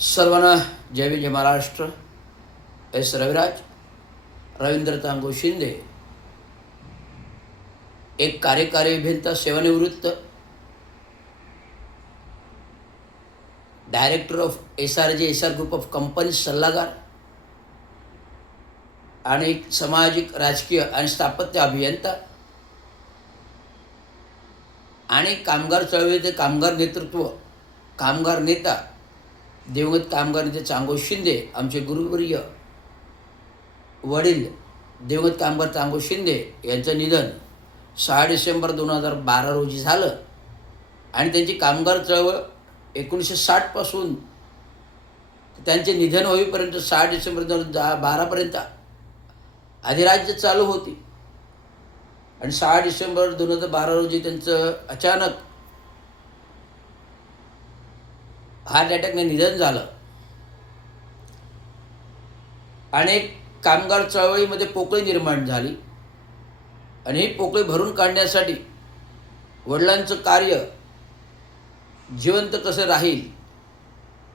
सर्वांना जय विजय महाराष्ट्र. एस रविराज, रवींद्र तांगो शिंदे, एक कार्यकारी अभियंता, सेवानिवृत्त, director of SR group of company, सल्लागार आणि सामाजिक, राजकीय आणि स्थापत्य अभियंता आणि कामगार चळवळीचे कामगार नेतृत्व, कामगार नेता, दिवंगत कामगार नेते चांगो शिंदे, आमचे गुरुवर्य वडील दिवंगत कामगार चांगो शिंदे यांचं निधन 6 डिसेंबर 2012 रोजी झालं. आणि त्यांची कामगार चळवळ 1960 पासून त्यांचे निधन होईपर्यंत 6 डिसेंबर 2012पर्यंत अधिराज्य चालू होती. आणि 6 डिसेंबर 2012 रोजी त्यांचं अचानक हार्ट अटॅकने निधन झालं. अनेक कामगार चळवळीमध्ये पोकळी निर्माण झाली आणि ही पोकळी भरून काढण्यासाठी वडिलांचं कार्य जिवंत कसं राहील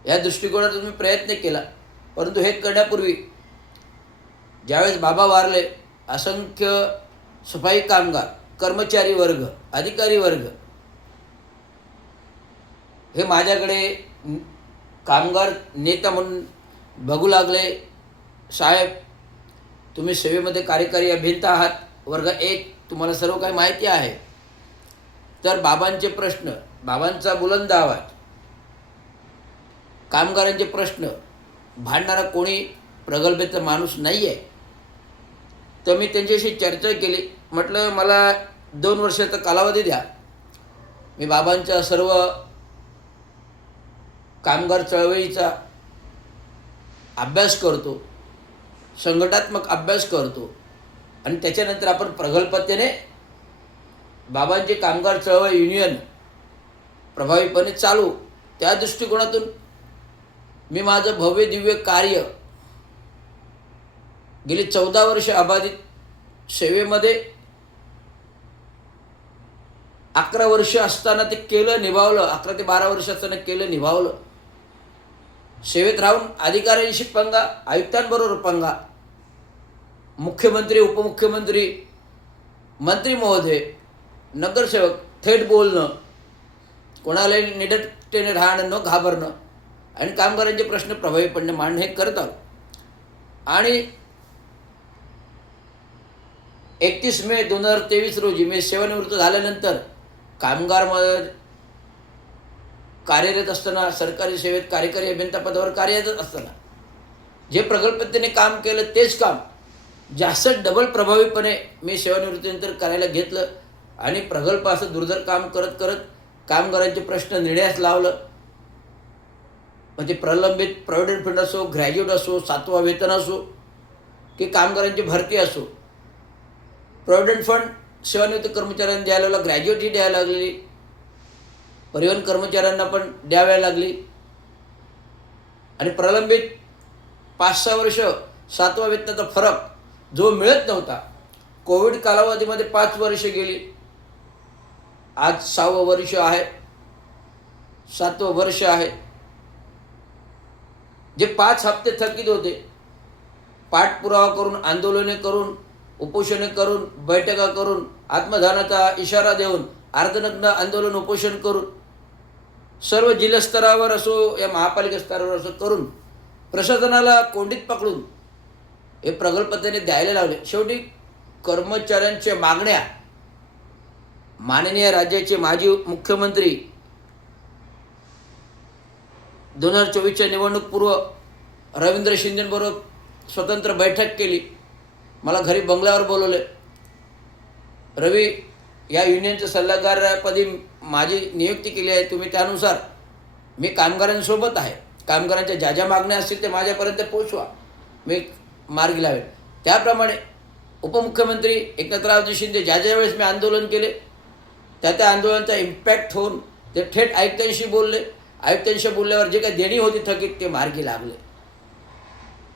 या दृष्टिकोनातून मी प्रयत्न केला. परंतु हे करण्यापूर्वी ज्यावेळेस बाबा वारले, असंख्य सफाई कामगार, कर्मचारी वर्ग, अधिकारी वर्ग हे माझ्याकडे कामगार नेता म्हणून बघू लागले. साहेब, तुम्ही सेवेमध्ये कार्यकारी अभियंता आहात, वर्ग 1, तुम्हाला सर्व काही माहिती आहे. तर बाबांचे प्रश्न, बाबांचा बुलंद आवाज, कामगारांचे प्रश्न भांडणारा कोणी प्रगल्भित माणूस नाही आहे. तर मी त्यांच्याशी चर्चा केली. म्हटलं मला 2 वर्षाचा कालावधी द्या, मी बाबांच्या सर्व कामगार चळवळीचा अभ्यास करतो, संघटनात्मक अभ्यास करतो आणि त्याच्यानंतर आपण प्रगल्भतेने बाबांचे कामगार चळवळ युनियन प्रभावीपणे चालू. त्या दृष्टिकोनातून मी माझं भव्य दिव्य कार्य गेली 14 वर्ष अबाधित सेवेमध्ये 11 वर्ष असताना ते केलं, निभावलं. 11 ते 12 वर्ष असताना केलं, निभावलं. सेवेत राहून अधिकाऱ्यांशी पंगा, आयुक्तांबरोबर पंगा, मुख्यमंत्री, उपमुख्यमंत्री, मंत्री महोदय, नगरसेवक थेट बोलणं, कोणालाही निडरतेने राहणं, न घाबरणं आणि कामगारांचे प्रश्न प्रभावीपणे मांडणं हे करत आलो. आणि 31 मे 2023 रोजी मी सेवानिवृत्त झाल्यानंतर कामगार कार्यरत असताना, सरकारी सेवेत कार्यकारी अभियंता पदावर कार्यरत असताना जे प्रगल्भतेने काम केलं तेच काम जास्त डबल प्रभावीपणे मी सेवानिवृत्तीनंतर करायला घेतलं. आणि प्रगल्भ असं दुर्धर काम करत करत कामगारांचे प्रश्न निर्णयास लावलं. मग ते प्रलंबित प्रॉव्हिडंट फंड असो, ग्रॅज्युएट असो, 7वा वेतन असो, की कामगारांची भरती असो. प्रॉव्हिडंट फंड सेवानिवृत्त कर्मचाऱ्यांना द्यायला लागला, ग्रॅज्युएटही द्यायला लागली, परिवहन कर्मचाऱ्यांना पण द्याव्या लागली. आणि प्रलंबित 5-6 वर्ष 7वा वेतनाचा फरक जो मिळत नव्हता, कोविड कालावधीमध्ये 5 वर्ष गेली, आज 6वं वर्ष आहे, 7वं वर्ष आहे. जे 5 हप्ते थकीत होते, पाठपुरावा करून, आंदोलने करून, उपोषणे करून, बैठका करून, आत्मदानाचा इशारा देऊन, अर्धनग्न आंदोलन, उपोषण करून, सर्व जिल्हा स्तरावर असो या महापालिका स्तरावर असो करून प्रशासनाला कोंडीत पकडून हे प्रगल्भतेने द्यायला लावले. शेवटी कर्मचाऱ्यांच्या मागण्या माननीय राज्याचे माजी मुख्यमंत्री 2024च्या निवडणूकपूर्व रवींद्र शिंदेंबरोबर स्वतंत्र बैठक केली. मला घरी बंगल्यावर बोलवले. रवी, या युनियनच्या सल्लागारपदी माझी नियुक्ती केली आहे, तुम्ही त्यानुसार मी कामगारांसोबत आहे, कामगारांच्या ज्या ज्या मागण्या असतील ते माझ्यापर्यंत पोचवा, मी मार्गी लावेल. त्याप्रमाणे उपमुख्यमंत्री एकनाथरावजी शिंदे ज्या वेळेस मी आंदोलन केले त्या आंदोलनाचा इम्पॅक्ट होऊन ते थेट आयुक्तांशी बोलले. आयुक्तांशी बोलल्यावर जे काही देणी होती थकीत ते मार्गी लागले.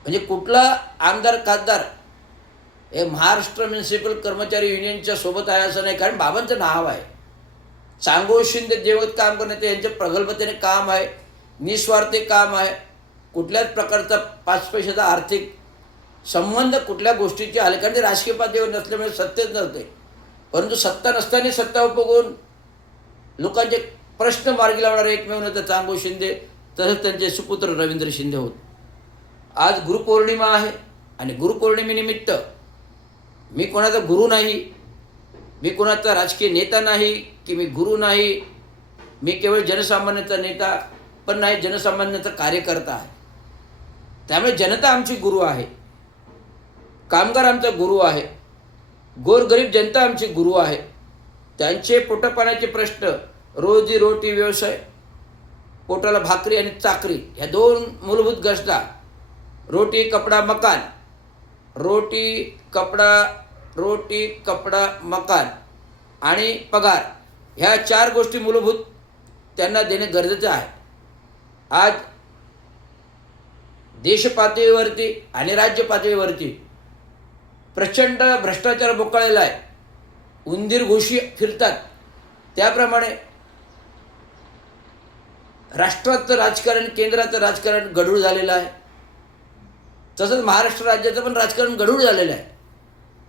म्हणजे कुठला आमदार, खासदार हे महाराष्ट्र म्युनिसिपल कर्मचारी युनियनच्या सोबत आहे असं नाही, कारण बाबांचं नाव आहे. चांगो शिंदे दिवंगत काम करण्याचे यांचे प्रगल्भतेने काम आहे, निस्वार्थी काम आहे. कुठल्याच प्रकारचा 5 पैशाचा आर्थिक संबंध कुठल्या गोष्टीची आले, कारण ते राजकीय पातळीवर नसल्यामुळे सत्तेत नव्हते. परंतु सत्ता नसताना सत्ता उपभोगून लोकांचे प्रश्न मार्गी लावणारे एकमेव नेता चांगो शिंदे, तसंच त्यांचे सुपुत्र रवींद्र शिंदे होत. आज गुरुपौर्णिमा आहे आणि गुरुपौर्णिमेनिमित्त मी कोणाचा गुरु नाही, मी कोणाचा राजकीय नेता नाही की मी गुरु नाही, मी केवळ जनसामान्याचा नेता पण नाही, जनसामान्याचा कार्यकर्ता आहे. त्यामुळे जनता आमची गुरु आहे, कामगार आमचा गुरु आहे, गोरगरीब जनता आमची गुरु आहे. त्यांचे पोटपाण्याचे प्रश्न, रोजी रोटी व्यवसाय, पोटाला भाकरी आणि चाकरी ह्या 2 मूलभूत गरजा, रोटी कपडा मकान, रोटी कपडा मकान आणि पगार, ह्या 4 गोष्टी मूलभूत त्यांना देणे गरजेचं आहे. आज देश पातळीवरती आणि राज्य पातळीवरती प्रचंड भ्रष्टाचार बोकाळलेला आहे. उंदीर घुशी फिरतात त्याप्रमाणे राष्ट्राचं राजकारण, केंद्राचं राजकारण गढूळ झालेलं आहे. तसंच महाराष्ट्र राज्याचं पण राजकारण गढूळ झालेलं आहे.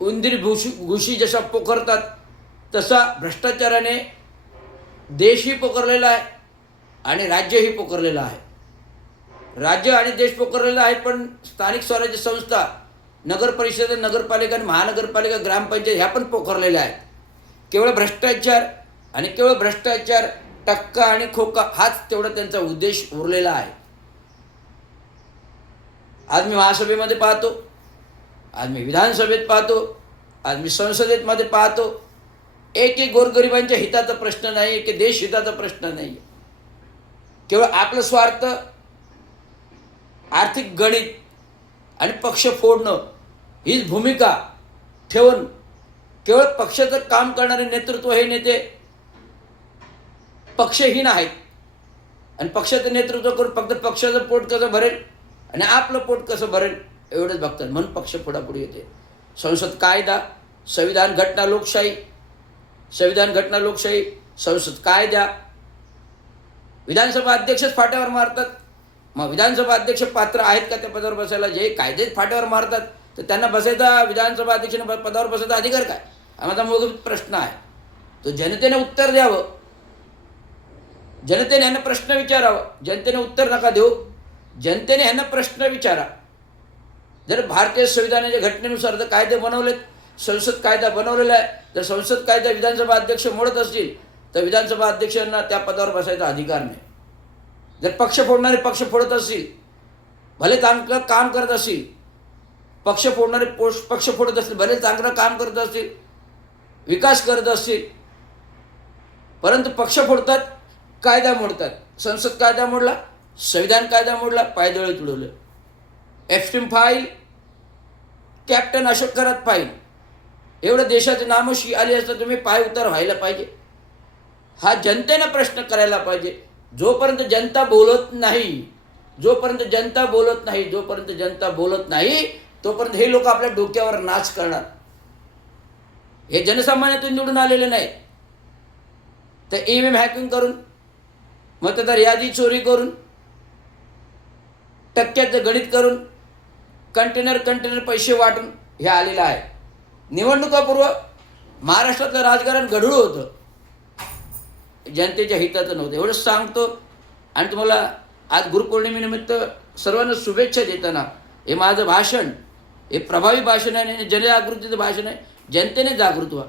उंदीर घुशी जशा पोखरतात तसा भ्रष्टाचाराने देशही पोखरलेला आहे आणि राज्यही पोखरलेलं आहे. राज्य आणि देश पोखरलेला आहे, पण स्थानिक स्वराज्य संस्था, नगर परिषद, नगरपालिका आणि महानगरपालिका, ग्रामपंचायत ह्या पण पोखरलेल्या आहेत. केवळ भ्रष्टाचार आणि केवळ भ्रष्टाचार, टक्का आणि खोका हाच तेवढा त्यांचा उद्देश उरलेला आहे. आज मी महासभेमध्ये पाहतो, आज मी विधानसभेत पाहतो, आज मी संसदेमध्ये पाहतो, एक गोरगरिबांच्या हिताचा प्रश्न नाही, एक देश हिताचा प्रश्न नाही. केवळ आपलं स्वार्थ, आर्थिक गणित आणि पक्ष फोडणं हीच भूमिका ठेवून केवळ पक्षाचं काम करणारे नेतृत्व, हे नेते पक्षहीन आहेत आणि पक्षाचं नेतृत्व करून फक्त पक्षाचं पोट कसं भरेल आणि आपलं पोट कसं भरेल एवढंच बघतात, म्हणून पक्ष पुढापुढी येते. संसद कायदा, संविधान घटना लोकशाही, संविधान घटना लोकशाही, संसद कायदा, विधानसभा अध्यक्षच फाट्यावर मारतात. मग विधानसभा अध्यक्ष पात्र आहेत का त्या पदावर बसायला? जे कायदेच फाट्यावर मारतात तर त्यांना बसायचा, विधानसभा अध्यक्ष पदावर बसायचा अधिकार काय? हा माझा मूलभूत प्रश्न आहे. तो जनतेने उत्तर द्यावं, जनतेने ह्यांना प्रश्न विचारावं. जनतेने उत्तर नका देऊ, जनतेने ह्यांना प्रश्न विचारा. जर भारतीय संविधानाच्या घटनेनुसार जर कायदे बनवलेत, संसद कायदा बनवलेला आहे, जर संसद कायदा विधानसभा अध्यक्ष मोडत असतील तर विधानसभा अध्यक्षांना त्या पदावर बसायचा अधिकार नाही. जर पक्ष फोडणारे पक्ष फोडत असतील, भले चांगलं काम करत असतील, पक्ष फोडणारे पक्ष फोडत असतील, भले चांगलं काम करत असतील, विकास करत असतील, परंतु पक्ष फोडतात, कायदा मोडतात. संसद कायदा मोडला, संविधान कायदा मोडला, पायदळे तुडवले. एफस्टीम file, captain Ashok Kharat file, एवढं देशाचे नामोशी आली असता तुम्ही पाय उतार व्हायला पाहिजे. हा जनतेनं प्रश्न करायला पाहिजे. जोपर्यंत जनता बोलत नाही, जोपर्यंत जनता बोलत नाही, जोपर्यंत जनता बोलत नाही तोपर्यंत हे लोक आपल्या डोक्यावर नाच करणार. हे जनसामान्यातून निवडून आलेले नाही, तर EVM हॅकिंग करून, मतदार यादी चोरी करून, टक्क्याचं गणित करून, कंटेनर पैसे वाटून हे आलेलं आहे. निवडणुकापूर्व महाराष्ट्रातलं राजकारण गढूळ होतं, जनतेच्या हिताचं नव्हतं. एवढंच सांगतो आणि तुम्हाला आज गुरुपौर्णिमेनिमित्त सर्वांना शुभेच्छा देताना, हे माझं भाषण हे प्रभावी भाषण आहे आणि जनजागृतीचं भाषण आहे. जनतेने जागृत व्हा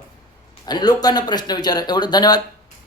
आणि लोकांना प्रश्न विचारा. एवढं. धन्यवाद.